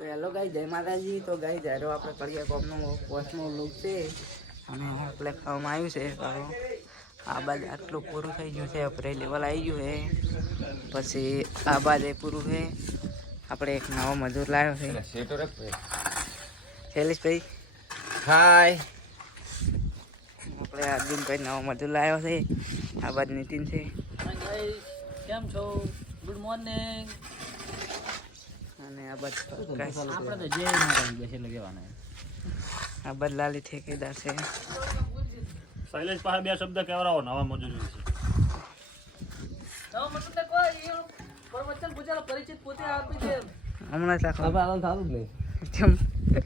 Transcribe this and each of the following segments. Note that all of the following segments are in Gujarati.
તો હેલો ગાઈ જય માતાજી. તો ગાઈ જ્યારે આપણે કડિયા કોમનો પોસ્ટનો લુક છે અને આપણે ખાવામાં આવ્યું છે તો આ બાદ આટલું પૂરું થઈ ગયું છે. આપણે લેવલ આવી ગયું છે પછી આ બાદ એ પૂરું છે. આપણે એક નવો મજૂર લાવ્યો છે શૈલેષભાઈ. હાય આપણે અર્જુનભાઈ નવો મજૂર લાવ્યો છે. આ બાદ નીતિન છે. કેમ છો? Good morning. અને આ બાદ આપણે તો જે માતા બેસે લગાવવાના. આ બાદ લાલી ઠેકેદાર છે. શૈલેષ પાસે બે શબ્દ કહેવરાવો નવા મજૂરી છે. નવો મતલબ કોઈ પરવચન પૂજાનો પરિચય પોતે આપી દે. હમણાં જ આખો સારું જ નહીં.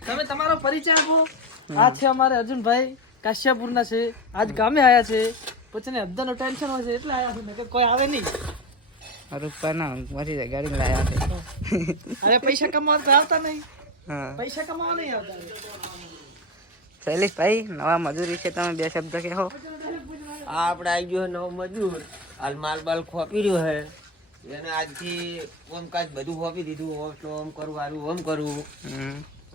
તમે તમારો પરિચય આપો. આ છે અમારે અર્જુનભાઈ કાશ્યાપુરના છે. આજ ગામે આયા છે. પછી અબ્દાનો ટેન્શન હોય છે એટલે આયા છે નકર કોઈ આવે નહીં. રૂપા ના મરી જાય ગાડી લાયા છે. અરે પૈસા કમાવા તો આવતા નહીં. હા પૈસા કમાવા નહીં આવતા. શૈલેષભાઈ નવા મજૂરી છે તમે બે શબ્દ કહો. આ આપણે આવી ગયો નવો મજૂર. હાલ માલ બાલ ખોપી રહ્યો હે. એને આજથી ઓમ કાજ બધું ખોપી દીધું. ઓમ કરવું હારું ઓમ કરવું.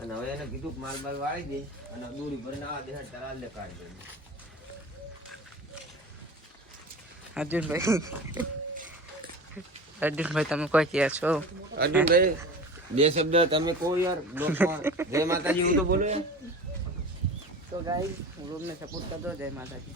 અને હવે એને કીધું કે માલ બાલ વાળી દે અને દોરી ભરીને આ દેહ તરાલ દે કાઢી દે. અર્જુનભાઈ તમે કોઈ કહે છો? અર્જુનભાઈ બે શબ્દ તમે કહો યાર. જય માતાજી હું તો બોલો યાર. તો ગાઈ રૂમને સપોર્ટ કરજો. જય માતાજી.